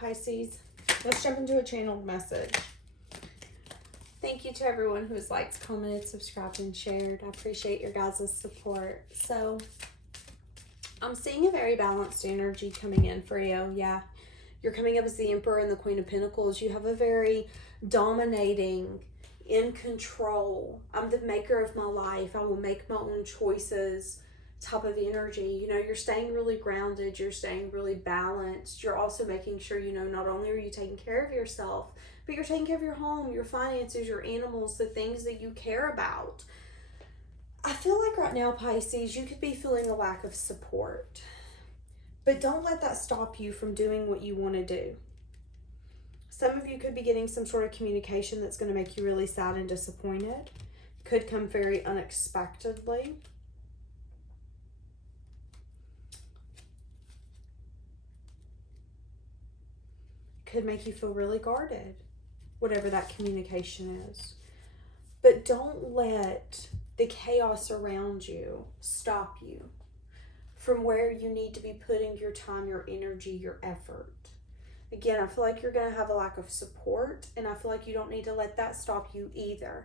Pisces. Let's jump into a channeled message. Thank you to everyone who has liked, commented, subscribed, and shared. I appreciate your guys' support. So, I'm seeing a very balanced energy coming in for you. Yeah, you're coming up as the Emperor and the Queen of Pentacles. You have a very dominating, in control, I'm the maker of my life, I will make my own choices type of energy. You know, you're staying really grounded, you're staying really balanced. You're also making sure, you know, not only are you taking care of yourself, but you're taking care of your home, your finances, your animals, the things that you care about. I feel like right now, Pisces, you could be feeling a lack of support, but don't let that stop you from doing what you want to do. Some of you could be getting some sort of communication that's going to make you really sad and disappointed. Could come very unexpectedly. Could make you feel really guarded, whatever that communication is. But don't let the chaos around you stop you from where you need to be putting your time, your energy, your effort. Again, I feel like you're going to have a lack of support, and I feel like you don't need to let that stop you either.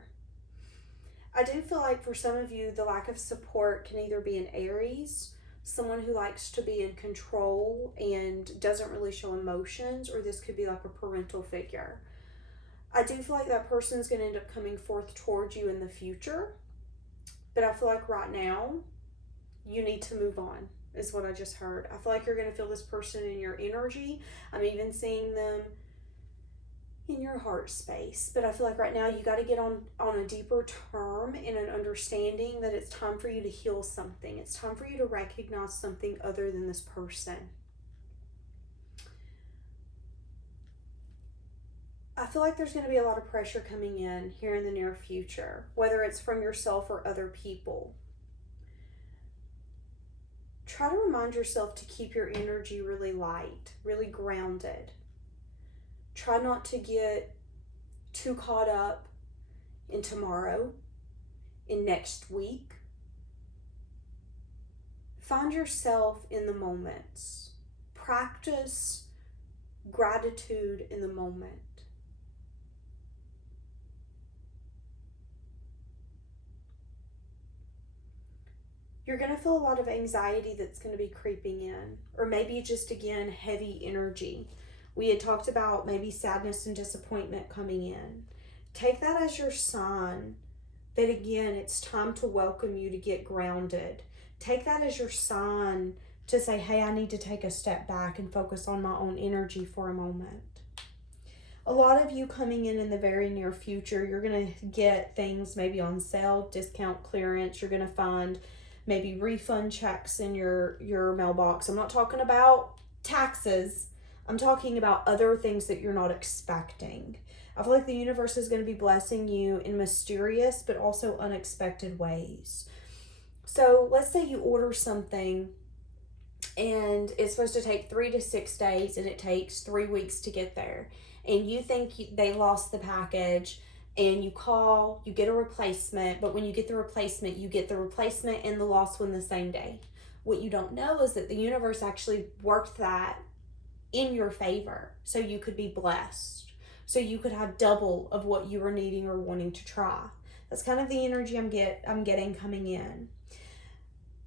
I do feel like for some of you, the lack of support can either be an Aries, someone who likes to be in control and doesn't really show emotions, or this could be like a parental figure. I do feel like that person is going to end up coming forth towards you in the future, but I feel like right now you need to move on, is what I just heard. I feel like you're going to feel this person in your energy. I'm even seeing them in your heart space, but I feel like right now you got to get on a deeper term and an understanding that it's time for you to heal something. It's time for you to recognize something other than this person. I feel like there's going to be a lot of pressure coming in here in the near future, whether it's from yourself or other people. Try to remind yourself to keep your energy really light, really grounded. Try not to get too caught up in tomorrow, in next week. Find yourself in the moments. Practice gratitude in the moment. You're going to feel a lot of anxiety that's going to be creeping in, or maybe just, again, heavy energy. We had talked about maybe sadness and disappointment coming in. Take that as your sign that, again, it's time to welcome you to get grounded. Take that as your sign to say, hey, I need to take a step back and focus on my own energy for a moment. A lot of you coming in the very near future, you're going to get things maybe on sale, discount, clearance. You're going to find maybe refund checks in your mailbox. I'm not talking about taxes. I'm talking about other things that you're not expecting. I feel like the universe is going to be blessing you in mysterious but also unexpected ways. So let's say you order something and it's supposed to take 3 to 6 days and it takes 3 weeks to get there. And you think they lost the package, and you call, you get a replacement, but when you get the replacement and the lost one the same day. What you don't know is that the universe actually worked that in your favor, so you could be blessed, so you could have double of what you were needing or wanting to try. That's kind of the energy I'm getting coming in.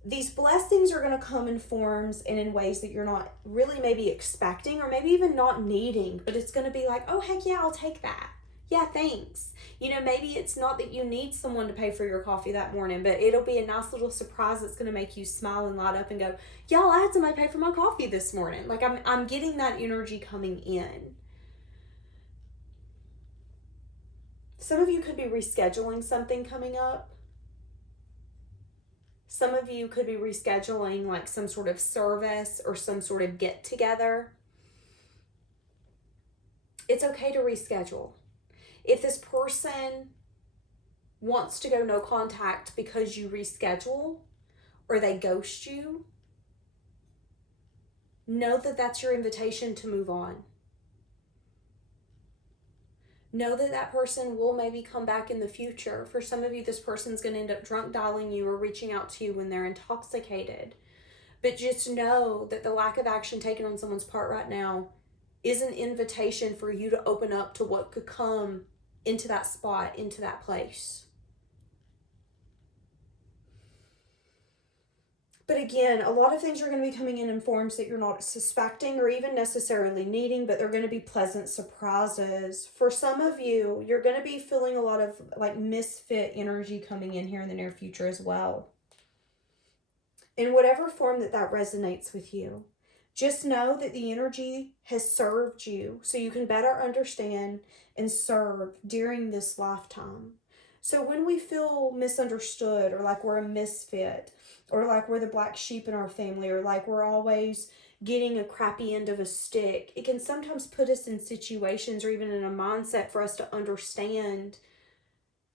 These blessings are going to come in forms and in ways that you're not really maybe expecting, or maybe even not needing, but it's going to be like, oh, heck yeah, I'll take that. Yeah, thanks. You know, maybe it's not that you need someone to pay for your coffee that morning, but it'll be a nice little surprise that's going to make you smile and light up and go, y'all, I had somebody pay for my coffee this morning. Like, I'm getting that energy coming in. Some of you could be rescheduling something coming up. Some of you could be rescheduling like some sort of service or some sort of get together. It's okay to reschedule. If this person wants to go no contact because you reschedule or they ghost you, know that that's your invitation to move on. Know that that person will maybe come back in the future. For some of you, this person's going to end up drunk dialing you or reaching out to you when they're intoxicated. But just know that the lack of action taken on someone's part right now is an invitation for you to open up to what could come into that spot, into that place. But again, a lot of things are going to be coming in forms that you're not suspecting or even necessarily needing, but they're going to be pleasant surprises. For some of you, you're going to be feeling a lot of like misfit energy coming in here in the near future as well. In whatever form that resonates with you, just know that the energy has served you so you can better understand and serve during this lifetime. So when we feel misunderstood or like we're a misfit, or like we're the black sheep in our family, or like we're always getting a crappy end of a stick, it can sometimes put us in situations or even in a mindset for us to understand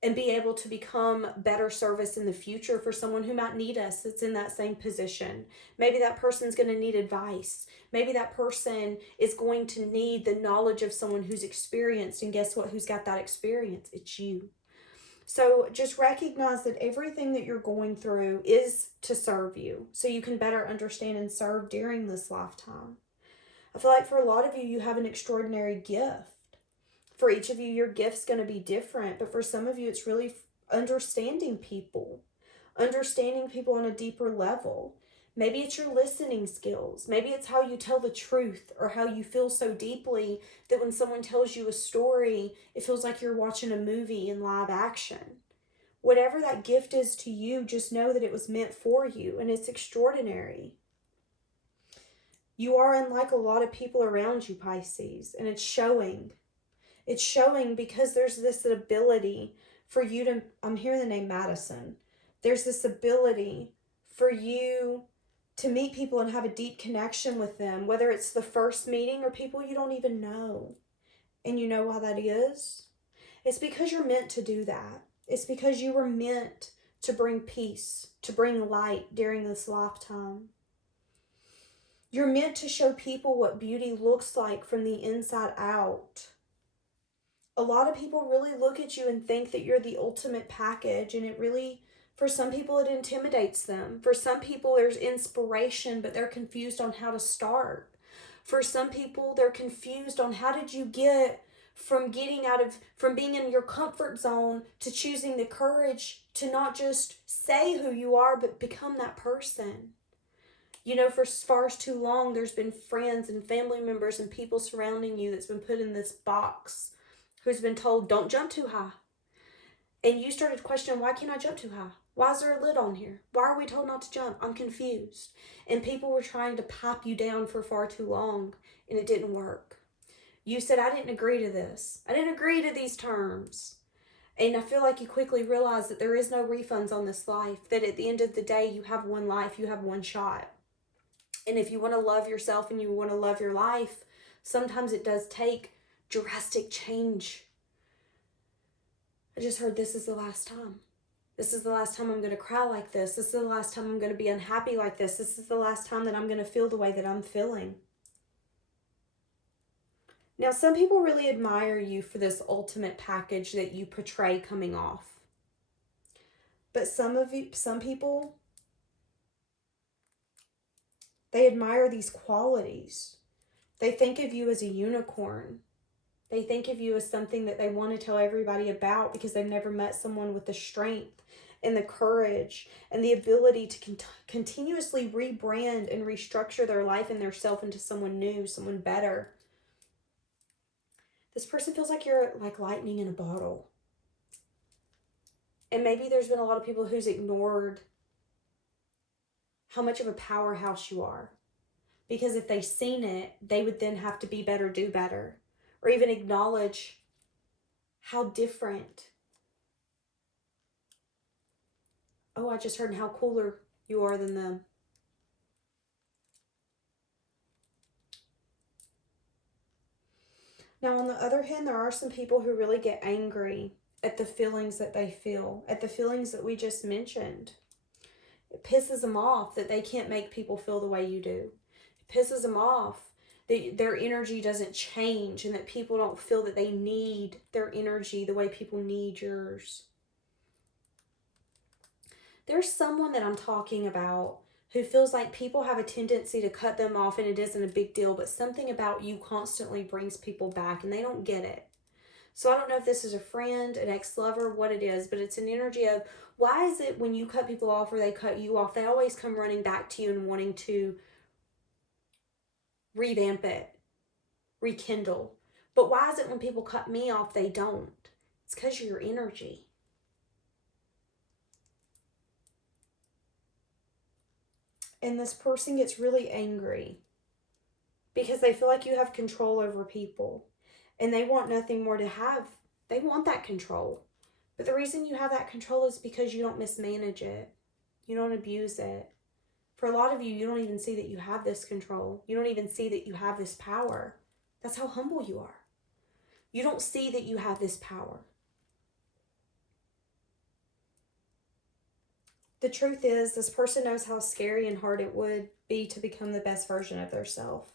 and be able to become better service in the future for someone who might need us that's in that same position. Maybe that person's going to need advice. Maybe that person is going to need the knowledge of someone who's experienced, and guess what? Who's got that experience? It's you. So just recognize that everything that you're going through is to serve you, so you can better understand and serve during this lifetime. I feel like for a lot of you, you have an extraordinary gift. For each of you, your gift's going to be different, but for some of you, it's really understanding people on a deeper level. Maybe it's your listening skills. Maybe it's how you tell the truth, or how you feel so deeply that when someone tells you a story, it feels like you're watching a movie in live action. Whatever that gift is to you, just know that it was meant for you, and it's extraordinary. You are unlike a lot of people around you, Pisces, and it's showing. It's showing because there's this ability for you to, I'm hearing the name Madison. There's this ability for you to meet people and have a deep connection with them, whether it's the first meeting or people you don't even know. And you know why that is? It's because you're meant to do that. It's because you were meant to bring peace, to bring light during this lifetime. You're meant to show people what beauty looks like from the inside out. A lot of people really look at you and think that you're the ultimate package, and it really, for some people, it intimidates them. For some people, there's inspiration, but they're confused on how to start. For some people, they're confused on how did you get from being in your comfort zone to choosing the courage to not just say who you are, but become that person. You know, for as far as too long, there's been friends and family members and people surrounding you that's been put in this box, who's been told, don't jump too high. And you started questioning, why can't I jump too high? Why is there a lid on here? Why are we told not to jump? I'm confused. And people were trying to pipe you down for far too long, and it didn't work. You said, I didn't agree to this. I didn't agree to these terms. And I feel like you quickly realized that there is no refunds on this life, that at the end of the day, you have one life, you have one shot. And if you want to love yourself and you want to love your life, sometimes it does take drastic change. I just heard, this is the last time. This is the last time I'm going to cry like this. This is the last time I'm going to be unhappy like this. This is the last time that I'm going to feel the way that I'm feeling. Now, some people really admire you for this ultimate package that you portray coming off. But some people, they admire these qualities. They think of you as a unicorn. They think of you as something that they want to tell everybody about because they've never met someone with the strength and the courage and the ability to continuously rebrand and restructure their life and their self into someone new, someone better. This person feels like you're like lightning in a bottle. And maybe there's been a lot of people who's ignored how much of a powerhouse you are. Because if they've seen it, they would then have to be better, do better. Or even acknowledge how different. Oh, I just heard how cooler you are than them. Now, on the other hand, there are some people who really get angry at the feelings that they feel, at the feelings that we just mentioned. It pisses them off that they can't make people feel the way you do. It pisses them off that their energy doesn't change and that people don't feel that they need their energy the way people need yours. There's someone that I'm talking about who feels like people have a tendency to cut them off and it isn't a big deal, but something about you constantly brings people back and they don't get it. So I don't know if this is a friend, an ex-lover, what it is, but it's an energy of, why is it when you cut people off or they cut you off, they always come running back to you and wanting to revamp it, rekindle. But why is it when people cut me off, they don't? It's because of your energy. And this person gets really angry because they feel like you have control over people. And they want nothing more to have. They want that control. But the reason you have that control is because you don't mismanage it. You don't abuse it. For a lot of you, you don't even see that you have this control. You don't even see that you have this power. That's how humble you are. You don't see that you have this power. The truth is, this person knows how scary and hard it would be to become the best version of themselves.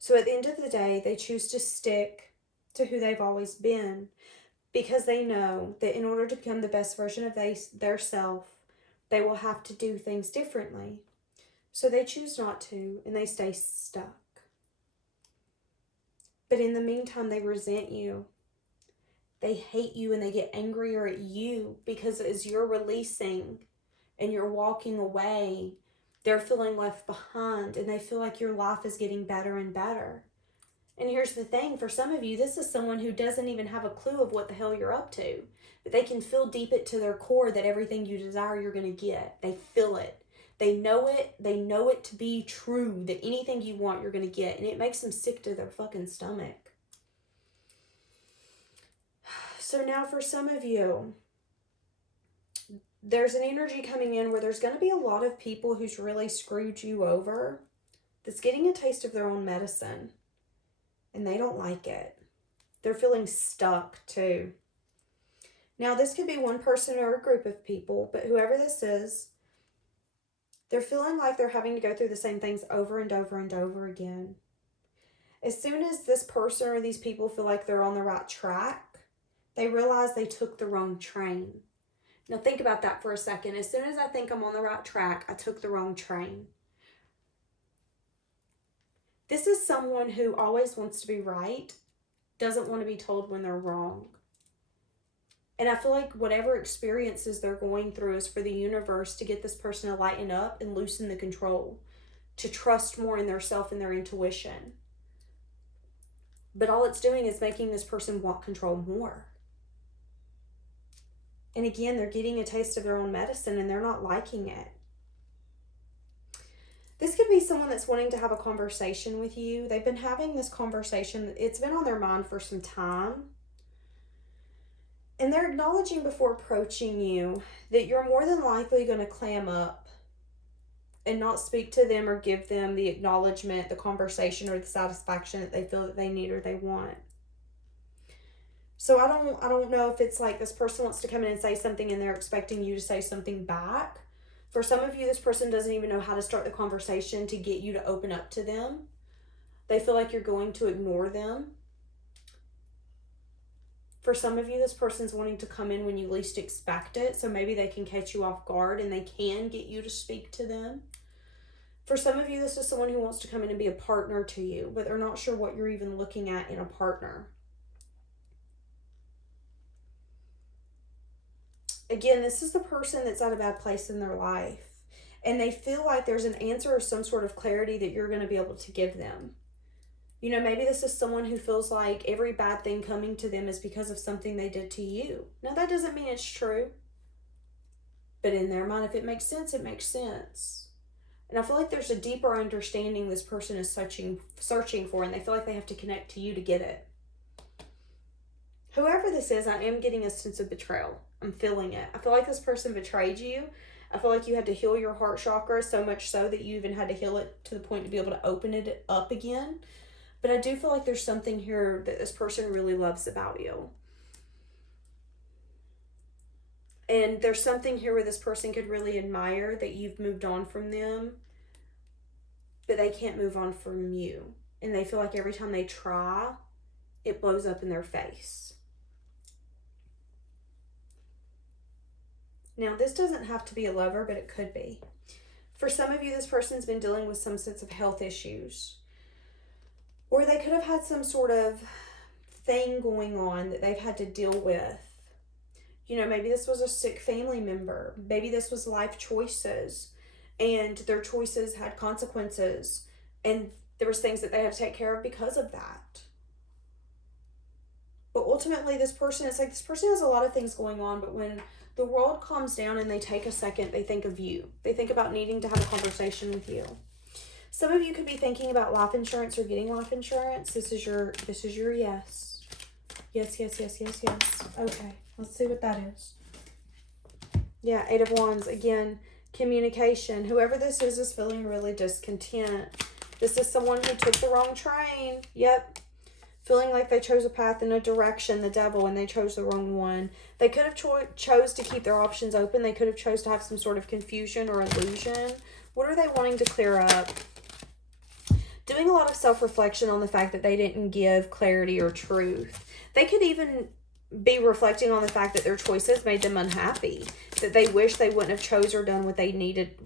So at the end of the day, they choose to stick to who they've always been because they know that in order to become the best version of their self, they will have to do things differently. So they choose not to, and they stay stuck. But in the meantime, they resent you. They hate you and they get angrier at you because as you're releasing and you're walking away, they're feeling left behind and they feel like your life is getting better and better. And here's the thing, for some of you, this is someone who doesn't even have a clue of what the hell you're up to. But they can feel deep it to their core that everything you desire, you're going to get. They feel it. They know it. They know it to be true, that anything you want, you're going to get. And it makes them sick to their fucking stomach. So now for some of you, there's an energy coming in where there's going to be a lot of people who's really screwed you over that's getting a taste of their own medicine. And they don't like it. They're feeling stuck too. Now, this could be one person or a group of people, but whoever this is, they're feeling like they're having to go through the same things over and over and over again. As soon as this person or these people feel like they're on the right track, they realize they took the wrong train. Now, think about that for a second. As soon as I think I'm on the right track, I took the wrong train. This is someone who always wants to be right, doesn't want to be told when they're wrong. And I feel like whatever experiences they're going through is for the universe to get this person to lighten up and loosen the control, to trust more in their self and their intuition. But all it's doing is making this person want control more. And again, they're getting a taste of their own medicine and they're not liking it. This could be someone that's wanting to have a conversation with you. They've been having this conversation. It's been on their mind for some time. And they're acknowledging before approaching you that you're more than likely going to clam up and not speak to them or give them the acknowledgement, the conversation, or the satisfaction that they feel that they need or they want. So I don't know if it's like this person wants to come in and say something and they're expecting you to say something back. For some of you, this person doesn't even know how to start the conversation to get you to open up to them. They feel like you're going to ignore them. For some of you, this person's wanting to come in when you least expect it. So maybe they can catch you off guard and they can get you to speak to them. For some of you, this is someone who wants to come in and be a partner to you, but they're not sure what you're even looking at in a partner. Again, this is the person that's at a bad place in their life. And they feel like there's an answer or some sort of clarity that you're going to be able to give them. You know, maybe this is someone who feels like every bad thing coming to them is because of something they did to you. Now, that doesn't mean it's true. But in their mind, if it makes sense, it makes sense. And I feel like there's a deeper understanding this person is searching for, and they feel like they have to connect to you to get it. Whoever this is, I am getting a sense of betrayal. I'm feeling it. I feel like this person betrayed you. I feel like you had to heal your heart chakra, so much so that you even had to heal it to the point to be able to open it up again. But I do feel like there's something here that this person really loves about you. And there's something here where this person could really admire that you've moved on from them, but they can't move on from you. And they feel like every time they try, it blows up in their face. Now, this doesn't have to be a lover, but it could be. For some of you, this person's been dealing with some sense of health issues. Or they could have had some sort of thing going on that they've had to deal with. You know, maybe this was a sick family member. Maybe this was life choices. And their choices had consequences. And there was things that they had to take care of because of that. But ultimately, this person, it's like this person has a lot of things going on, but when the world calms down and they take a second, they think of you. They think about needing to have a conversation with you. Some of you could be thinking about life insurance or getting life insurance. This is your yes. Yes. Okay, let's see what that is. Yeah, 8 of Wands. Again, communication. Whoever this is feeling really discontent. This is someone who took the wrong train. Yep. Feeling like they chose a path in a direction, the devil, and they chose the wrong one. They could have chose to keep their options open. They could have chose to have some sort of confusion or illusion. What are they wanting to clear up? Doing a lot of self-reflection on the fact that they didn't give clarity or truth. They could even be reflecting on the fact that their choices made them unhappy. That they wish they wouldn't have chose or done what they needed.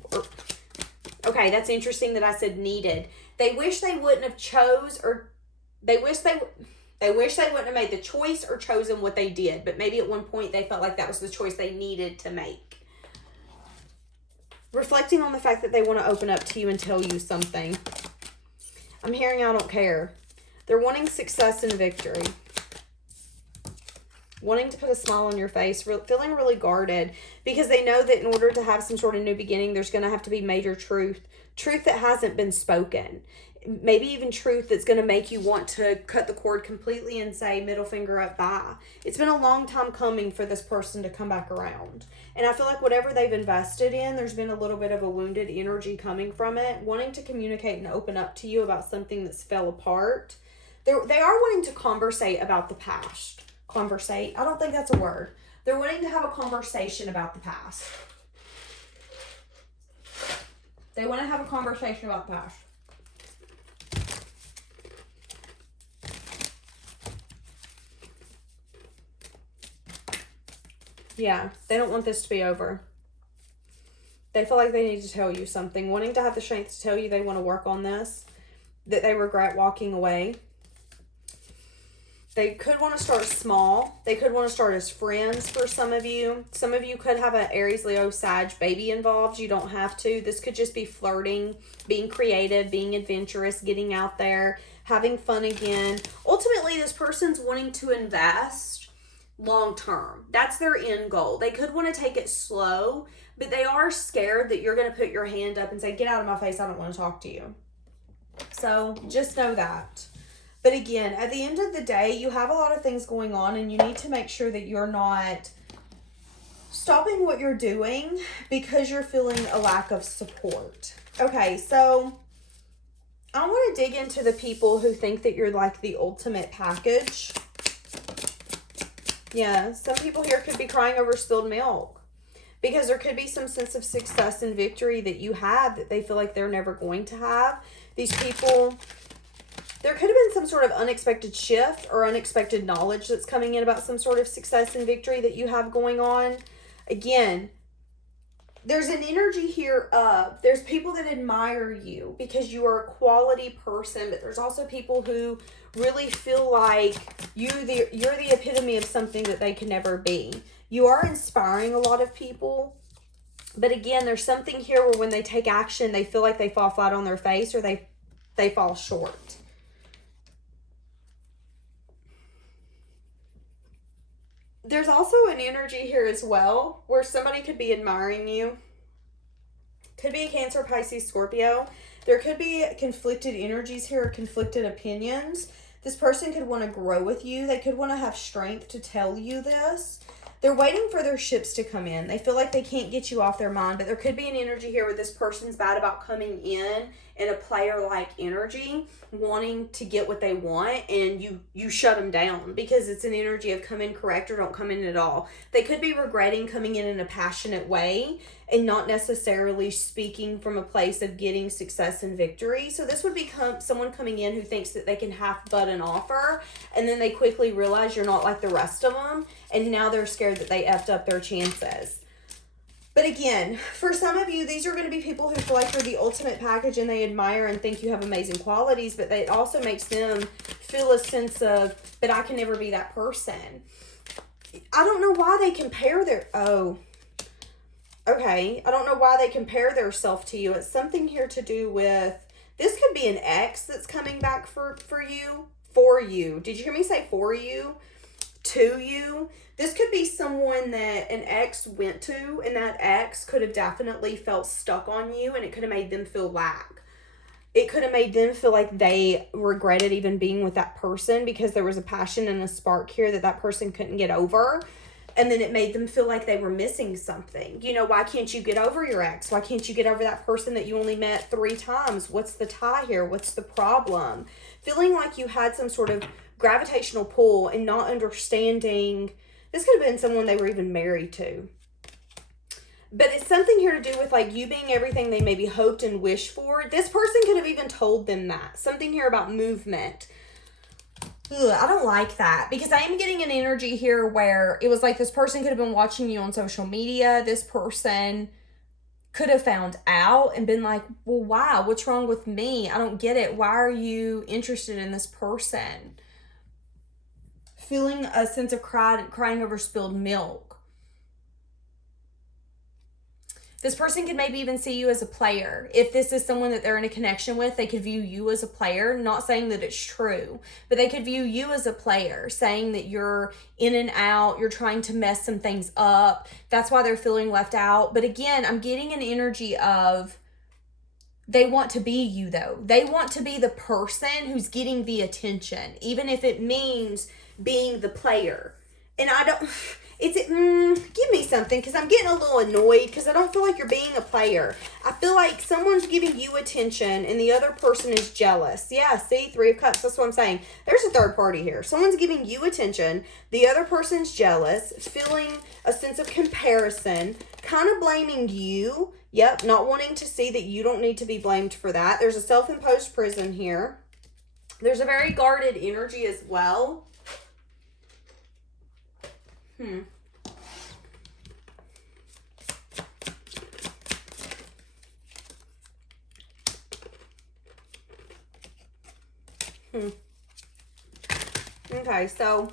Okay, that's interesting that I said needed. They wish they wouldn't have chose or... They wish they wouldn't have made the choice or chosen what they did. But maybe at one point they felt like that was the choice they needed to make. Reflecting on the fact that they want to open up to you and tell you something. I'm hearing I don't care. They're wanting success and victory. Wanting to put a smile on your face. Feeling really guarded. Because they know that in order to have some sort of new beginning, there's going to have to be major truth. Truth that hasn't been spoken. Maybe even truth that's going to make you want to cut the cord completely and say middle finger up, bye. It's been a long time coming for this person to come back around. And I feel like whatever they've invested in, there's been a little bit of a wounded energy coming from it. Wanting to communicate and open up to you about something that's fell apart. They are wanting to conversate about the past. Conversate. I don't think that's a word. They're wanting to have a conversation about the past. They want to have a conversation about the past. Yeah, they don't want this to be over. They feel like they need to tell you something. Wanting to have the strength to tell you they want to work on this. That they regret walking away. They could want to start small. They could want to start as friends for some of you. Some of you could have an Aries, Leo, Sag baby involved. You don't have to. This could just be flirting, being creative, being adventurous, getting out there, having fun again. Ultimately, this person's wanting to invest long term. That's their end goal. They could want to take it slow, but they are scared that you're going to put your hand up and say, get out of my face, I don't want to talk to you. So just know that. But again, at the end of the day, you have a lot of things going on and you need to make sure that you're not stopping what you're doing because you're feeling a lack of support. Okay, so I want to dig into the people who think that you're like the ultimate package. Yeah, some people here could be crying over spilled milk because there could be some sense of success and victory that you have that they feel like they're never going to have. These people, there could have been some sort of unexpected shift or unexpected knowledge that's coming in about some sort of success and victory that you have going on. Again, there's an energy here of, there's people that admire you because you are a quality person, but there's also people who really feel like you're the epitome of something that they can never be. You are inspiring a lot of people, but again, there's something here where when they take action, they feel like they fall flat on their face or they fall short. There's also an energy here as well where somebody could be admiring you. Could be a Cancer, Pisces, Scorpio. There could be conflicted energies here, conflicted opinions. This person could want to grow with you. They could want to have strength to tell you this. They're waiting for their ships to come in. They feel like they can't get you off their mind, but there could be an energy here where this person's bad about coming in a player-like energy, wanting to get what they want, and you shut them down because it's an energy of come in correct or don't come in at all. They could be regretting coming in a passionate way and not necessarily speaking from a place of getting success and victory. So this would become someone coming in who thinks that they can half-butt an offer, and then they quickly realize you're not like the rest of them, and now they're scared that they effed up their chances. But again, for some of you, these are going to be people who feel like you're the ultimate package and they admire and think you have amazing qualities, but it also makes them feel a sense of, but I can never be that person. I don't know why they compare their, I don't know why they compare their self to you. It's something here to do with, this could be an ex that's coming back for you. For you. Did you hear me say for you? To you? This could be someone that an ex went to, and that ex could have definitely felt stuck on you, and it could have made them feel lack. It could have made them feel like they regretted even being with that person because there was a passion and a spark here that person couldn't get over. And then it made them feel like they were missing something. You know, why can't you get over your ex? Why can't you get over that person that you only met 3 times? What's the tie here? What's the problem? Feeling like you had some sort of gravitational pull and not understanding. This could have been someone they were even married to. But it's something here to do with like you being everything they maybe hoped and wished for. This person could have even told them that. Something here about movement. Ugh, I don't like that because I am getting an energy here where it was like this person could have been watching you on social media. This person could have found out and been like, well, why? What's wrong with me? I don't get it. Why are you interested in this person? Feeling a sense of crying over spilled milk. This person could maybe even see you as a player. If this is someone that they're in a connection with, they could view you as a player. Not saying that it's true, but they could view you as a player, saying that you're in and out, you're trying to mess some things up. That's why they're feeling left out. But again, I'm getting an energy of they want to be you though. They want to be the person who's getting the attention, even if it means being the player. And I don't, give me something because I'm getting a little annoyed because I don't feel like you're being a player. I feel like someone's giving you attention and the other person is jealous. Yeah, see, 3 of Cups, that's what I'm saying. There's a third party here. Someone's giving you attention. The other person's jealous, feeling a sense of comparison, kind of blaming you. Yep, not wanting to see that you don't need to be blamed for that. There's a self-imposed prison here. There's a very guarded energy as well. Okay, so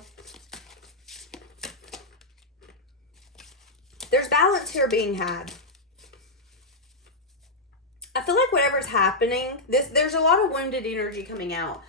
there's balance here being had. I feel like whatever's happening, there's a lot of wounded energy coming out.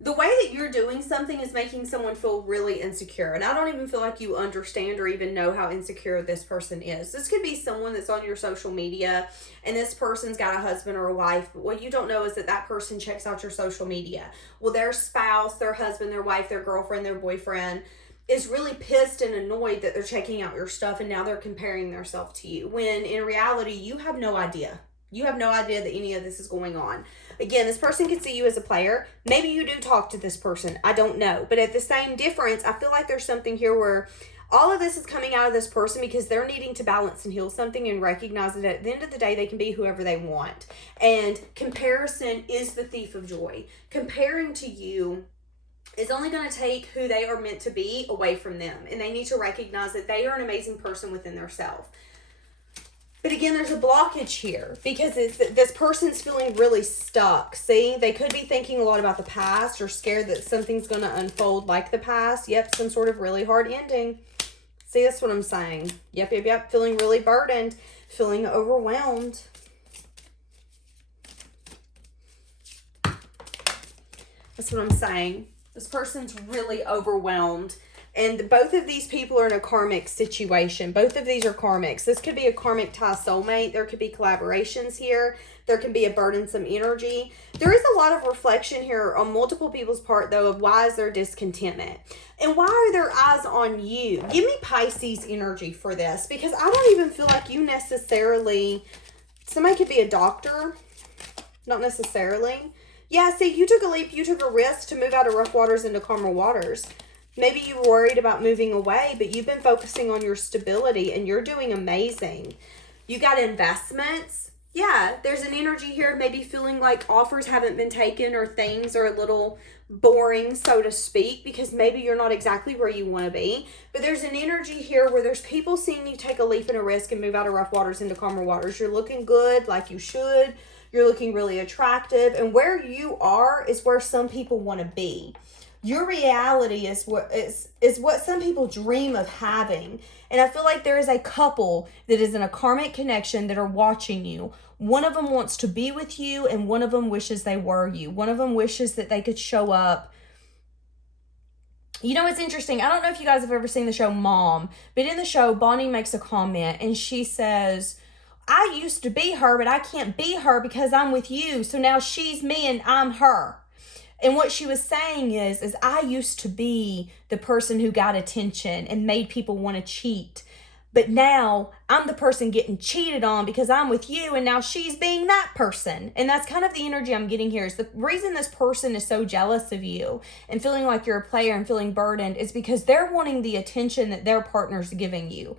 The way that you're doing something is making someone feel really insecure. And I don't even feel like you understand or even know how insecure this person is. This could be someone that's on your social media and this person's got a husband or a wife. But what you don't know is that person checks out your social media. Well, their spouse, their husband, their wife, their girlfriend, their boyfriend is really pissed and annoyed that they're checking out your stuff and now they're comparing themselves to you. When in reality, you have no idea. You have no idea that any of this is going on. Again, this person could see you as a player. Maybe you do talk to this person. I don't know. But at the same difference, I feel like there's something here where all of this is coming out of this person because they're needing to balance and heal something and recognize that at the end of the day, they can be whoever they want. And comparison is the thief of joy. Comparing to you is only going to take who they are meant to be away from them. And they need to recognize that they are an amazing person within themselves. But again, there's a blockage here because this person's feeling really stuck. See, they could be thinking a lot about the past or scared that something's going to unfold like the past. Yep, some sort of really hard ending. See, that's what I'm saying. Yep. Feeling really burdened, feeling overwhelmed. That's what I'm saying. This person's really overwhelmed. And both of these people are in a karmic situation. Both of these are karmics. This could be a karmic tie soulmate. There could be collaborations here. There can be a burdensome energy. There is a lot of reflection here on multiple people's part, though, of why is there discontentment? And why are their eyes on you? Give me Pisces energy for this, because I don't even feel like you necessarily... Somebody could be a doctor. Not necessarily. Yeah, see, you took a leap. You took a risk to move out of rough waters into calmer waters. Maybe you were worried about moving away, but you've been focusing on your stability and you're doing amazing. You got investments. Yeah, there's an energy here, maybe feeling like offers haven't been taken or things are a little boring, so to speak, because maybe you're not exactly where you want to be. But there's an energy here where there's people seeing you take a leap and a risk and move out of rough waters into calmer waters. You're looking good, like you should. You're looking really attractive. And where you are is where some people want to be. Your reality is what some people dream of having. And I feel like there is a couple that is in a karmic connection that are watching you. One of them wants to be with you, and one of them wishes they were you. One of them wishes that they could show up. You know, it's interesting. I don't know if you guys have ever seen the show Mom, but in the show, Bonnie makes a comment and she says, I used to be her, but I can't be her because I'm with you. So now she's me and I'm her. And what she was saying is I used to be the person who got attention and made people want to cheat. But now I'm the person getting cheated on because I'm with you, and now she's being that person. And that's kind of the energy I'm getting here. Is the reason this person is so jealous of you and feeling like you're a player and feeling burdened is because they're wanting the attention that their partner's giving you.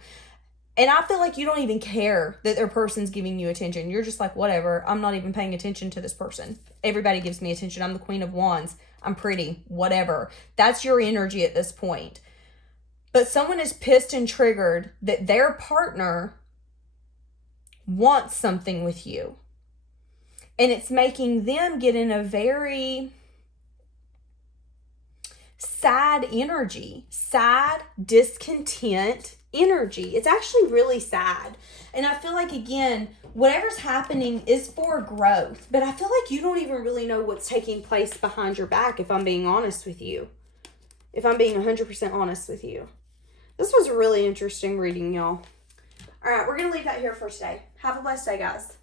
And I feel like you don't even care that their person's giving you attention. You're just like, whatever, I'm not even paying attention to this person. Everybody gives me attention. I'm the Queen of Wands. I'm pretty, whatever. That's your energy at this point. But someone is pissed and triggered that their partner wants something with you. And it's making them get in a very sad energy, sad, discontent energy. It's actually really sad. And I feel like, again, whatever's happening is for growth, but I feel like you don't even really know what's taking place behind your back, if I'm being honest with you. If I'm being 100% honest with you. This was a really interesting reading, y'all. All right, we're going to leave that here for today. Have a blessed day, guys.